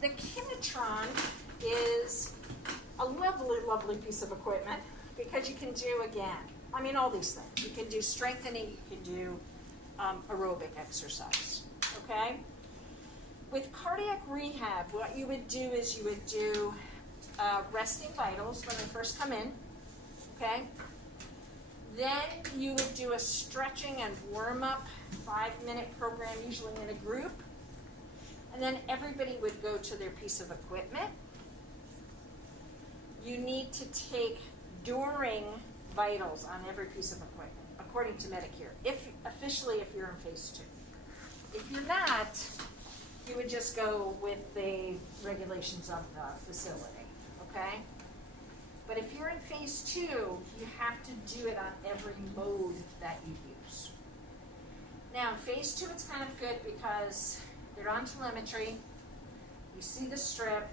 the kinetron is a lovely, lovely piece of equipment because you can do, again, I mean, all these things. You can do strengthening, you can do aerobic exercise, okay? With cardiac rehab, what you would do is you would do resting vitals when they first come in, okay? Then you would do a stretching and warm-up 5-minute program, usually in a group. And then everybody would go to their piece of equipment. You need to take during vitals on every piece of equipment, according to Medicare, officially if you're in phase 2. If you're not, you would just go with the regulations of the facility, okay? But if you're in phase 2, you have to do it on every mode that you use. Now, in phase 2, it's kind of good because they're on telemetry, you see the strip,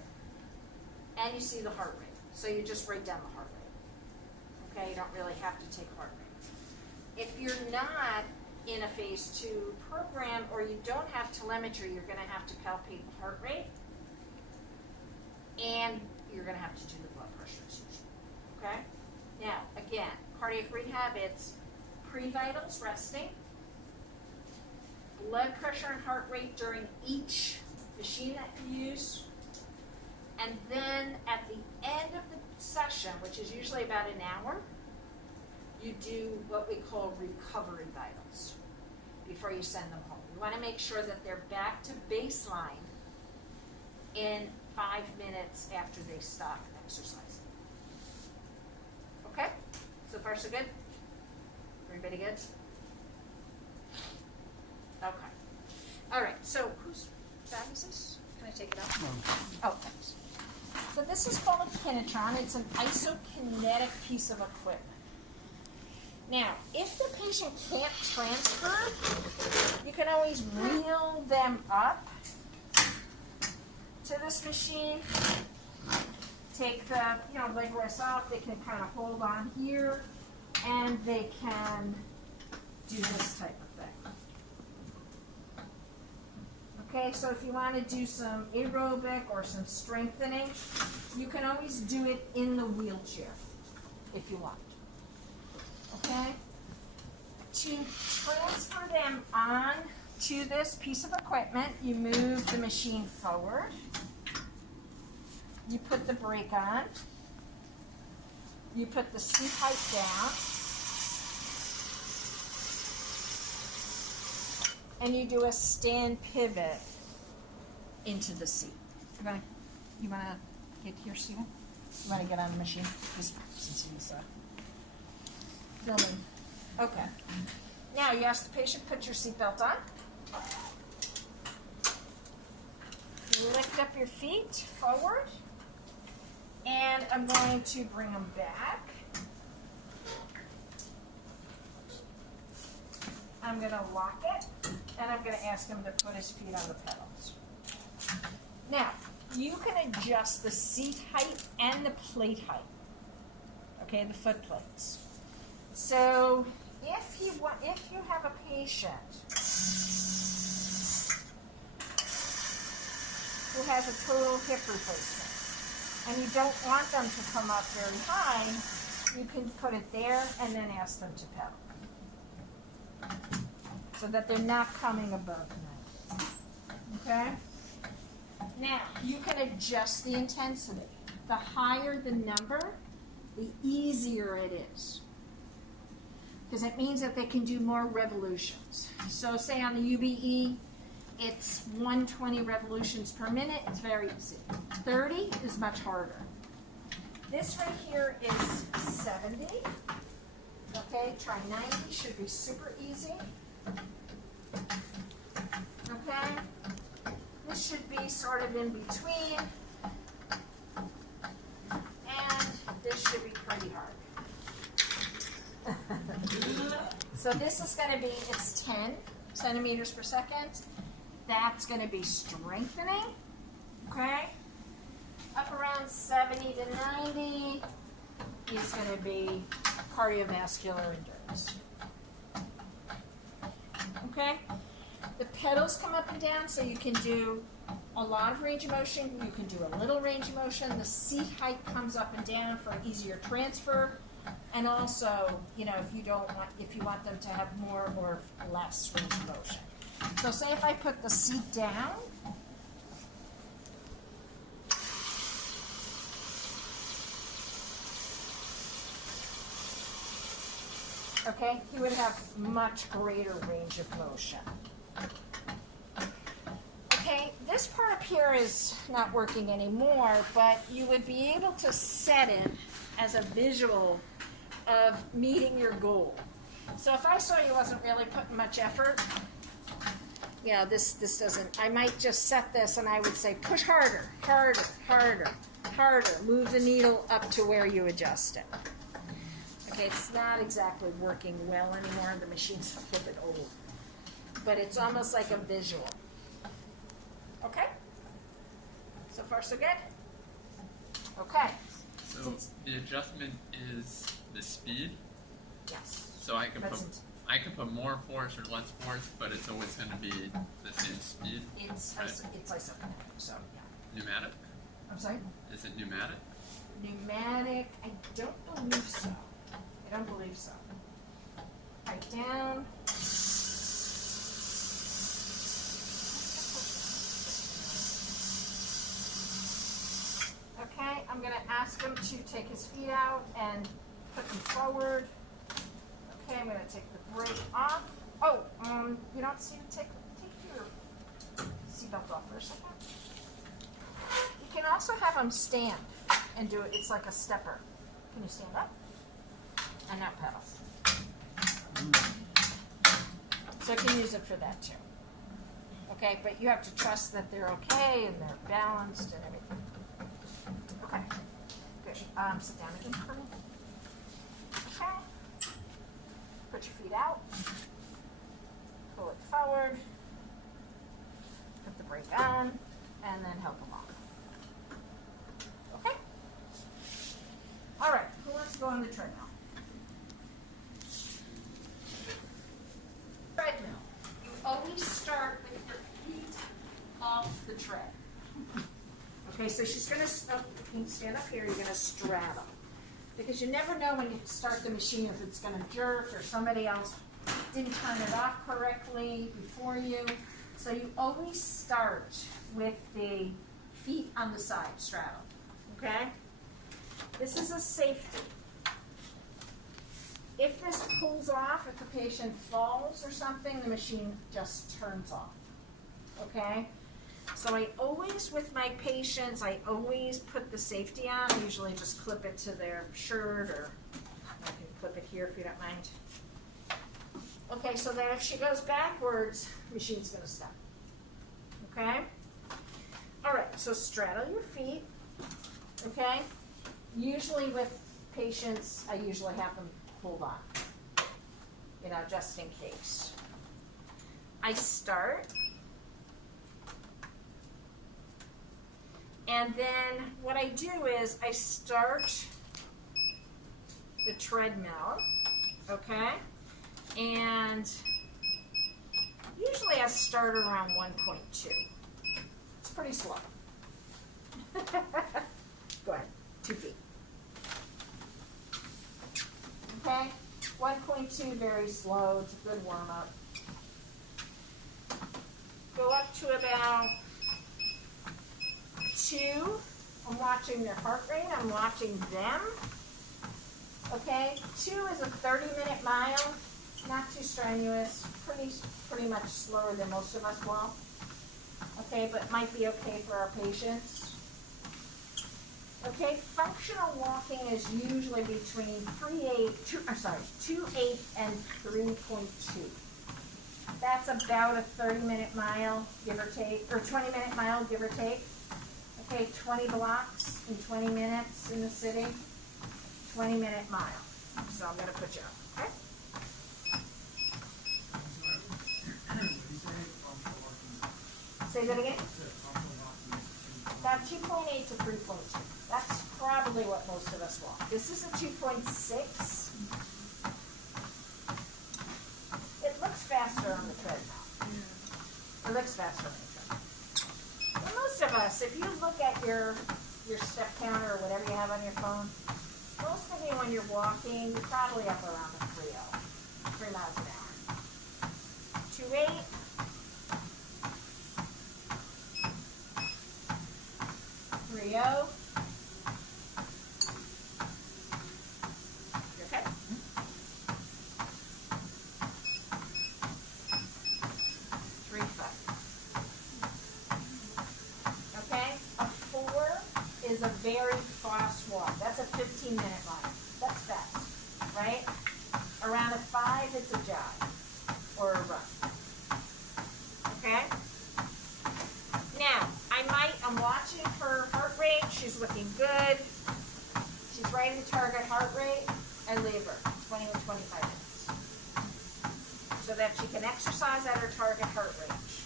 and you see the heart rate. So you just write down the heart rate. Okay, you don't really have to take heart rate. If you're not in a phase 2 program or you don't have telemetry, you're going to have to palpate the heart rate, and you're going to have to do the blood pressure as usual. Okay? Now, again, cardiac rehab, it's pre-vitals, resting, blood pressure and heart rate during each machine that you use, and then at the end of the session, which is usually about an hour, you do what we call recovery vitals before you send them home. You want to make sure that they're back to baseline in 5 minutes after they stop exercising. Okay? So far, so good? Everybody good? Okay. All right, so whose bag is this? Can I take it out? Oh, thanks. So this is called a kinetron. It's an isokinetic piece of equipment. Now, if the patient can't transfer, you can always reel them up to this machine. Take the leg rest off. They can kind of hold on here, and they can do this type of thing. Okay, so if you want to do some aerobic or some strengthening, you can always do it in the wheelchair if you want. Okay? To transfer them on to this piece of equipment, you move the machine forward. You put the brake on. You put the seat height down. And you do a stand pivot into the seat. You want to get here, Stephen? You want to get on the machine? Just since he's filming. Okay. Now you ask the patient, put your seatbelt on. Lift up your feet forward. And I'm going to bring them back. I'm going to lock it, and I'm going to ask him to put his feet on the pedals. Now, you can adjust the seat height and the plate height, okay, the foot plates. So if you have a patient who has a total hip replacement, and you don't want them to come up very high, you can put it there and then ask them to pedal, so that they're not coming above 90. Okay? Now, you can adjust the intensity. The higher the number, the easier it is. Because it means that they can do more revolutions. So say on the UBE, it's 120 revolutions per minute. It's very easy. 30 is much harder. This right here is 70. Okay, try 90. Should be super easy. Okay, this should be sort of in between, and this should be pretty hard. So this is going to be, it's 10 centimeters per second. That's going to be strengthening, okay? Up around 70 to 90 is going to be cardiovascular endurance. Okay? The pedals come up and down, so you can do a lot of range of motion. You can do a little range of motion. The seat height comes up and down for an easier transfer. And also, you know, if you want them to have more or less range of motion. So say if I put the seat down, okay, he would have much greater range of motion. Okay, this part up here is not working anymore, but you would be able to set it as a visual of meeting your goal. So if I saw you wasn't really putting much effort, yeah, this doesn't, I might just set this and I would say push harder, harder, harder, harder. Move the needle up to where you adjust it. Okay, it's not exactly working well anymore. The machine's a little bit old. But it's almost like a visual. Okay? So far, so good? Okay. So the adjustment is the speed? Yes. So I can put more force or less force, but it's always going to be the same speed? It's isokinetic, so yeah. Pneumatic? I'm sorry? Is it pneumatic? Pneumatic, I don't believe so. I don't believe so. Right down. Okay, I'm going to ask him to take his feet out and put them forward. Okay, I'm going to take the brake off. Oh, you don't see, take your seatbelt off for a second. You can also have him stand and do it. It's like a stepper. Can you stand up? And now pedal. So I can use it for that too. Okay, but you have to trust that they're okay and they're balanced and everything. Okay, good. Sit down again for me. Okay. Put your feet out. Pull it forward. Put the brake on, and then help them off. Okay? All right, who wants to go on the treadmill? Treadmill. You always start with your feet off the tread. Okay, so she's going to, you can stand up here, you're going to straddle. Because you never know when you start the machine if it's going to jerk or somebody else didn't turn it off correctly before you. So you always start with the feet on the side, straddle. Okay? This is a safety. If this pulls off, if the patient falls or something, the machine just turns off. Okay? So I always, with my patients, I always put the safety on. I usually just clip it to their shirt, or I can clip it here if you don't mind. Okay, so that if she goes backwards, the machine's going to stop. Okay? All right, so straddle your feet. Okay? Usually with patients, I usually have them hold on, you know, just in case. I start. And then what I do is I start the treadmill, okay? And usually I start around 1.2. It's pretty slow. Go ahead, 2 feet. Okay, 1.2, very slow. It's a good warm-up. Go up to about 2. I'm watching their heart rate. I'm watching them. Okay, 2 is a 30-minute mile. Not too strenuous. Pretty much slower than most of us walk. Okay, but might be okay for our patients. Okay, functional walking is usually between 2.8 and 3.2. That's about a 30-minute mile, give or take, or 20-minute mile, give or take. Okay, 20 blocks in 20 minutes in the city, 20-minute mile. So I'm going to put you up, okay? Say that again? About 2.8 to 3.2. That's probably what most of us walk. This is a 2.6. It looks faster on the treadmill. It looks faster on the treadmill. But most of us, if you look at your step counter or whatever you have on your phone, most of you when you're walking, you're probably up around a 3 miles an hour. 2.8. 3.0. You okay? 3.5. Okay? A 4 is a very fast walk. That's a 15-minute run. That's fast, right? Around a 5, it's a jog or a run. Okay? Now, I'm watching her heart rate. She's looking good. She's right in the target heart rate. I leave her 20 to 25 minutes so that she can exercise at her target heart range.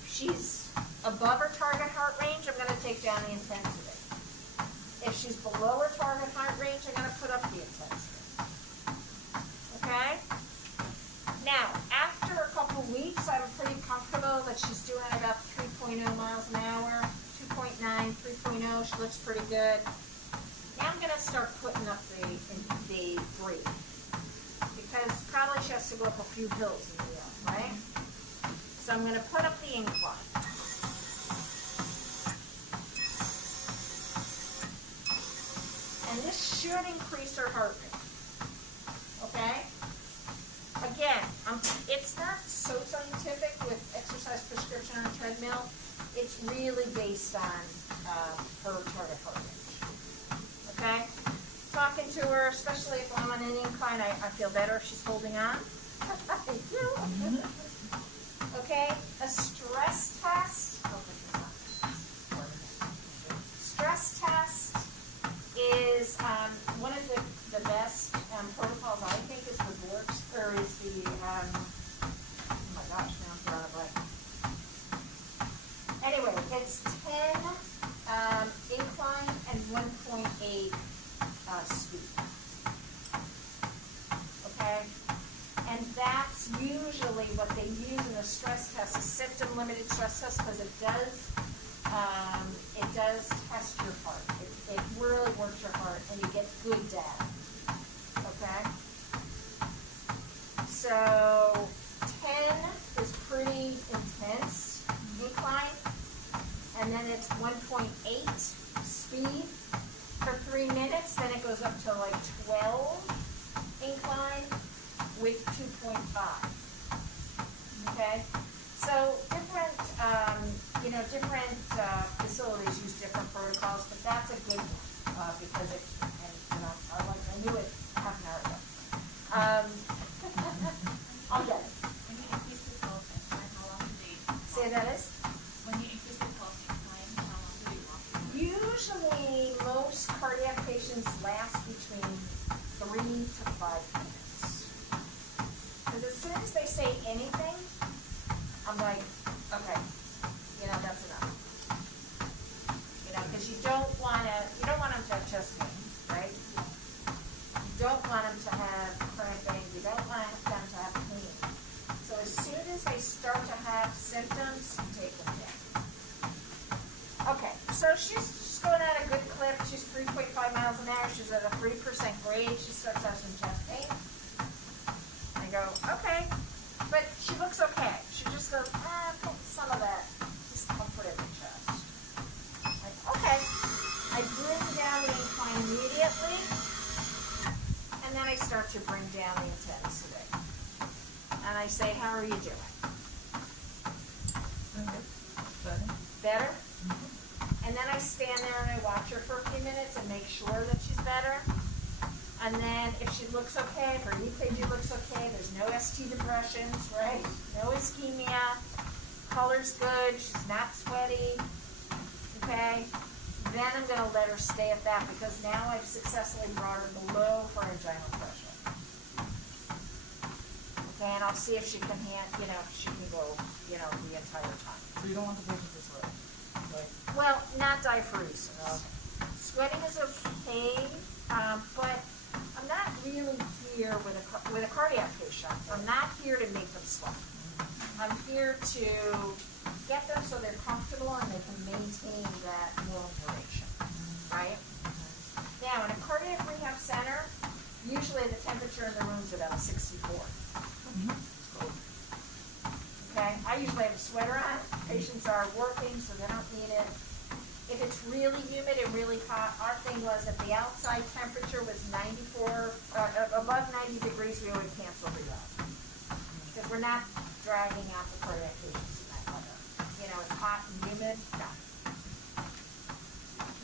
If she's above her target heart range, I'm going to take down the intensity. If she's below her target heart range, I'm going to put up the intensity. Okay? Now, after a couple weeks, I'm pretty comfortable that she's doing about 3.0 miles an hour, 2.9, 3.0. She looks pretty good. Now I'm going to start putting up the grade because probably she has to go up a few hills in the year, right? So I'm going to put up the incline. And this should increase her heart rate. Okay? Again, it's not so scientific with exercise prescription on a treadmill. It's really based on her target heart rate. Okay? Talking to her, especially if I'm on an incline, I feel better if she's holding on. I do. Okay? A stress test. Stress test is one of the best protocols, I think, is the works, or is the, oh my gosh, now I'm drawing a blank. Anyway, it's 10 incline and 1.8 speed. Okay? And that's usually what they use in a stress test, a symptom-limited stress test, because it does test your heart. It really works your heart, and you get good data. Okay? So 10 is pretty intense incline, and then it's 1.8 speed for 3 minutes. Then it goes up to like 12 incline with 2.5. Okay? So different facilities use different protocols, but that's a good one because I knew it half an hour ago. I'll get it. When you increase the pulse incline, how long do they walk? Say that is? When you increase the pulse incline, how long do they walk? Usually, most cardiac patients last between 3 to 5 minutes. Because as soon as they say anything, I'm like, okay, that's enough. Because you don't want them to have chest pain, right? You don't want them to have cramping. You don't want them to have pain. So as soon as they start to have symptoms, you take them down. Okay, so she's going at a good clip. She's 3.5 miles an hour. She's at a 3% grade. She starts to have some chest pain. I go, okay, but she looks okay. She just goes, put some of that discomfort in the chest. Like, okay. I bring down the incline immediately, and then I start to bring down the intensity. And I say, how are you doing? Better? And then I stand there and I watch her for a few minutes and make sure that she's better. And then if she looks okay, if her EKG looks okay, there's no ST depressions, right? No ischemia, color's good, she's not sweaty, okay? Then I'm going to let her stay at that because now I've successfully brought her below her vaginal pressure. Okay, and I'll see if she can she can go, the entire time. So you don't want the patient to sweat? Well, not diaphoresis. Sweating is okay, but I'm not really here with a cardiac patient. I'm not here to make them sweat. I'm here to get them so they're comfortable and they can maintain that long duration, right? Now, in a cardiac rehab center, usually the temperature in the room is about 64. Okay, I usually have a sweater on. Patients are working, so they don't need it. If it's really humid and really hot, our thing was if the outside temperature was 94, above 90 degrees, we would cancel rehab. Because we're not dragging out the cardiac patients in that weather. You know, it's hot and humid, no.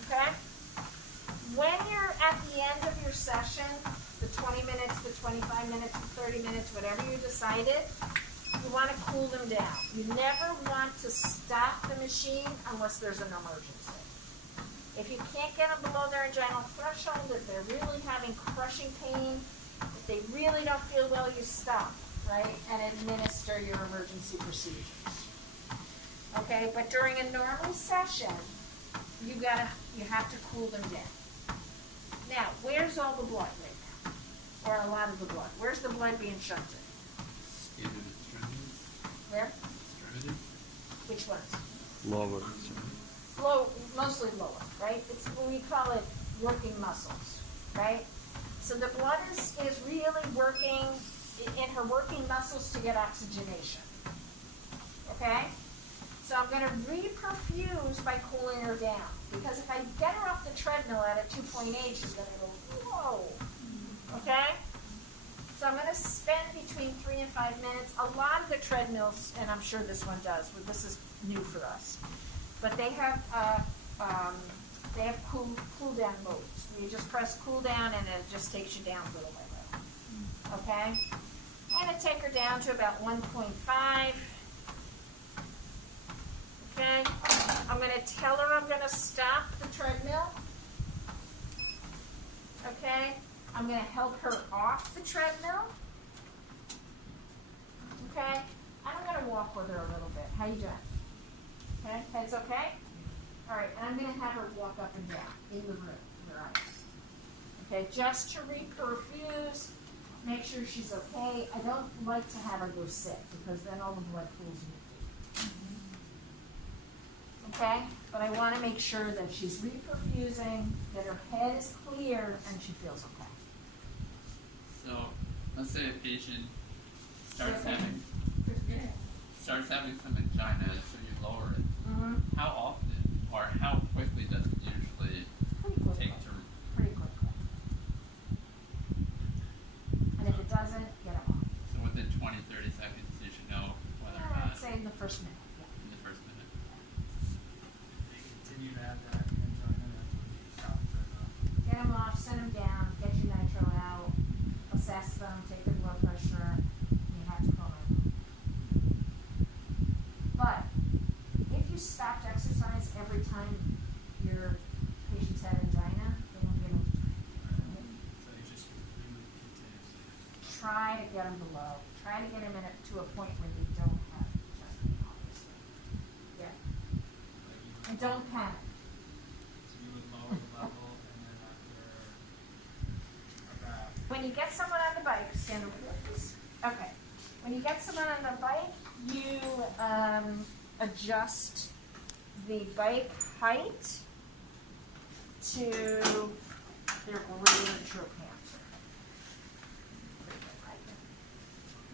Okay? When you're at the end of your session, the 20 minutes, the 25 minutes, the 30 minutes, whatever you decided, you want to cool them down. You never want to stop the machine unless there's an emergency. If you can't get them below their inguinal threshold, if they're really having crushing pain, if they really don't feel well, you stop, right, and administer your emergency procedures. Okay, but during a normal session, you have to cool them down. Now, where's all the blood right now? Or a lot of the blood? Where's the blood being shunted? Skated extremities. Where? Extremities. Which ones? Lower. Low, mostly lower, right? It's we call it working muscles, right? So the blood is really working in her working muscles to get oxygenation. Okay? So I'm going to reperfuse by cooling her down. Because if I get her off the treadmill at a 2.8, she's going to go, whoa. Okay? So I'm going to spend between 3 and 5 minutes. A lot of the treadmills, and I'm sure this one does, but this is new for us. But they have cool down modes. You just press cool down and it just takes you down little by little. Okay? I'm going to take her down to about 1.5. Okay? I'm going to tell her I'm going to stop the treadmill. Okay? I'm going to help her off the treadmill. Okay? I'm going to walk with her a little bit. How you doing? Okay? Head's okay? All right, and I'm going to have her walk up and down in the room. Right. Okay, just to reperfuse, make sure she's okay. I don't like to have her go sit because then all the blood pools in your feet. Okay? But I want to make sure that she's reperfusing, that her head is clear, and she feels okay. So, let's say a patient starts having some angina, so you lower it. Mm-hmm. How often or how quickly does it usually Pretty quickly. take to? Pretty quickly. And if it doesn't, get them off. So within 20, 30 seconds, you should know whether or I'd not say in the first minute. Yeah. in the first minute. They continue to have that angina, that's when you stop the Get them off, send them down, get your nitro out, assess them, take their blood pressure, and you have to call them. But if you stopped exercise every time your patients had angina, they won't get them. so you just really continuously. Try to get them below. Try to get them to a point where they don't have adjustment, obviously. Yeah. Like you And don't panic. So you would lower the level and then after about When you get someone on the bike, stand over there, please. Okay. When you get someone on the bike, you adjust the bike height to their greater trochanter.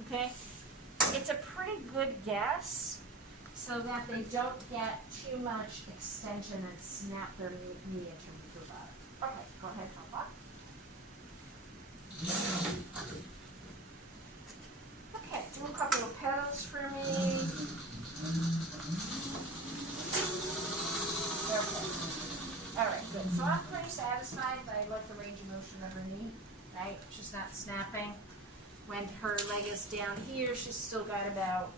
Okay? It's a pretty good guess so that they don't get too much extension and snap their knee in terms of their body. Okay, go ahead, help up. Okay, do a couple of pedals for me. Okay. All right, good. So I'm pretty satisfied that I like the range of motion of her knee, right? She's not snapping. When her leg is down here, she's still got about,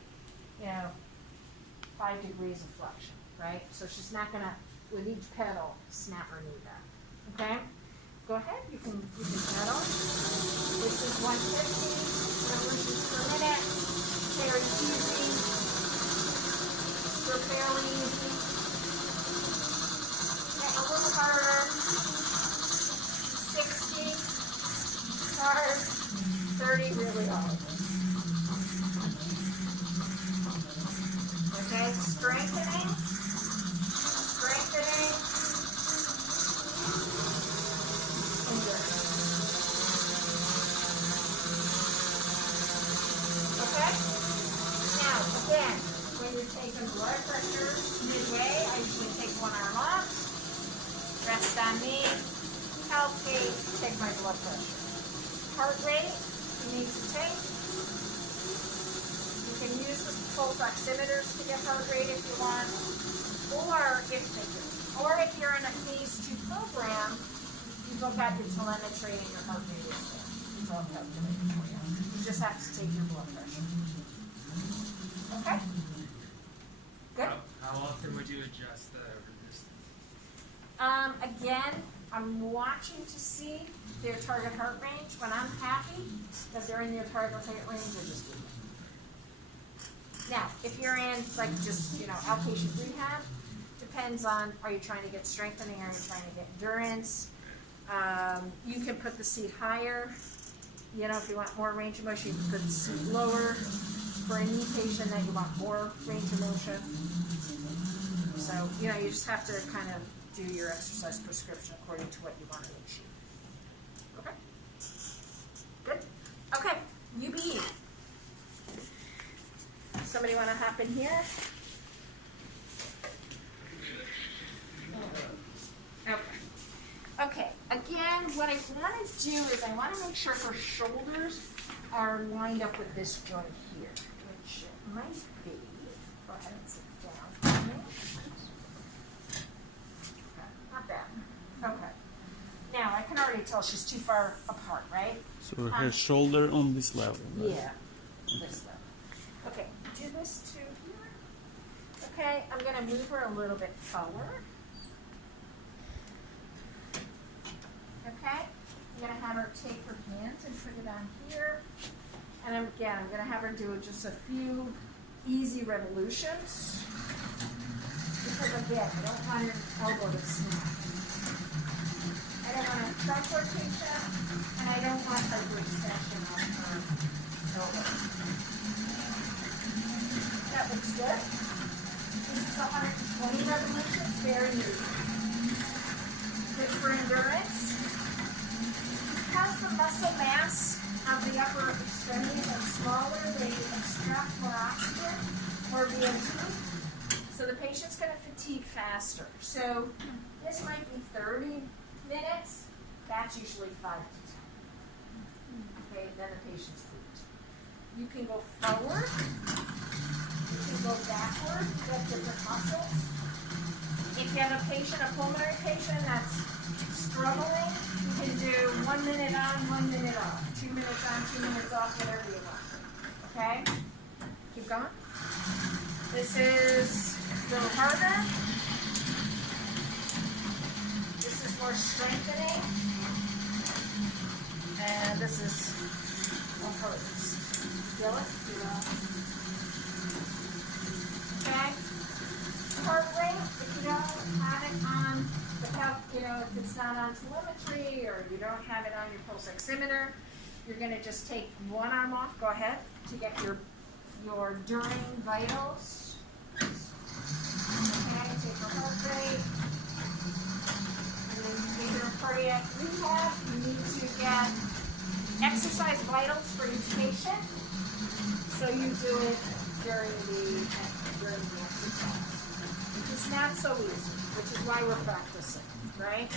5 degrees of flexion, right? So she's not gonna, with each pedal, snap her knee back. Okay? Go ahead, you can pedal. This is 150 revolutions per minute. Very easy. Still fairly easy. Okay, a little harder. 60. Hard. 30 really hard. Okay, strength. on me. Healthy, take my blood pressure. Heart rate, you need to take. You can use the pulse oximeters to get heart rate if you want. Or if you're in a phase 2 program, you've got your telemetry and your heart rate is there. It's all calculated for you. You just have to take your blood pressure. Okay? Good? How often would you adjust the resistance? Again, I'm watching to see their target heart range. When I'm happy that they're in your target heart range, I just do it. Now, if you're in like just, outpatient rehab, depends on, are you trying to get strengthening, are you trying to get endurance? You can put the seat higher. If you want more range of motion, you can put the seat lower. For a knee patient, then you want more range of motion. So, you just have to kind of do your exercise prescription according to what you want to achieve. Okay? Good? Okay, UBE. Somebody want to hop in here? Okay. Okay, again, what I want to do is I want to make sure her shoulders are lined up with this joint here, which it might be. Go ahead and sit down. Okay, not bad. Okay. Now, I can already tell she's too far apart, right? So her shoulder on this level. Right? Yeah, this level. Okay, do this to here. Okay, I'm going to move her a little bit forward. Okay, I'm going to have her take her hands and put it on here. And I'm going to have her do just a few easy revolutions. Because again, I don't want her elbow to snap. I don't want to front rotation, and I don't want hyperextension on her elbow. That looks good. This is 120 revolutions, very easy. Good for endurance. Because the muscle mass of the upper extremities are smaller, they extract more oxygen, more VO2, so the patient's going to fatigue faster. So this might be 30 minutes, that's usually 5 to 10. Okay, then the patient's moved. You can go forward, you can go backward, you have different muscles. If you have a patient, a pulmonary patient that's struggling, you can do 1 minute on, 1 minute off, 2 minutes on, 2 minutes off, whatever you want. Okay? Keep going. This is a little harder. This is more strengthening. And this is what hurts. Feel it? Okay? Heart rate, if you don't have it on if it's not on telemetry or you don't have it on your pulse oximeter, you're going to just take one arm off, go ahead, to get your during vitals. Okay, take your heart rate. And then if you're in cardiac rehab, you need to get exercise vitals for each patient. So you do it during the exercise. It's not so easy, which is why we're practicing, right?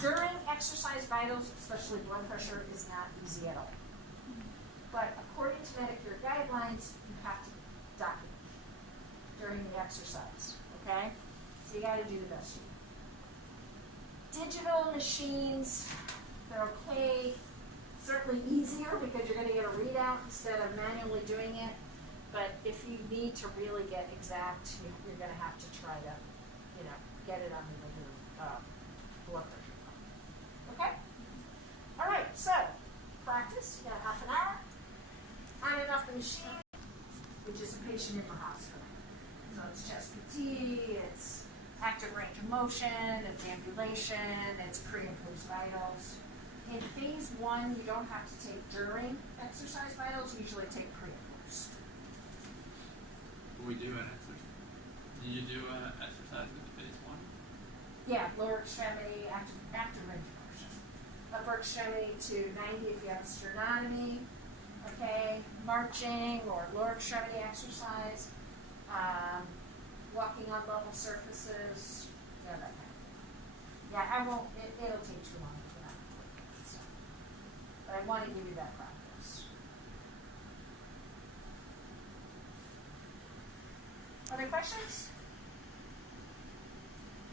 During exercise vitals, especially blood pressure, is not easy at all. But according to Medicare guidelines, you have to document during the exercise, okay? So you got to do the best you can. Digital machines, they're okay, certainly easier because you're going to get a readout instead of manually doing it. But if you need to really get exact, you're going to have to try to, get it on the regular blood pressure. Okay? All right, so practice. You got half an hour. On and off the machine, which is a patient in the hospital. So it's chest PT, it's active range of motion, it's ambulation, it's pre and post vitals. In phase 1, you don't have to take during exercise vitals, you usually take pre and post. We do an exercise. Do you do an exercise in phase 1? Yeah, lower extremity, active range of motion. Upper extremity to 90 if you have sternotomy. Okay, marching or lower extremity exercise. Walking on level surfaces. Yeah, that kind of thing. Yeah, I won't, it'll take too long for that. So, but I want to give you that practice. Other questions?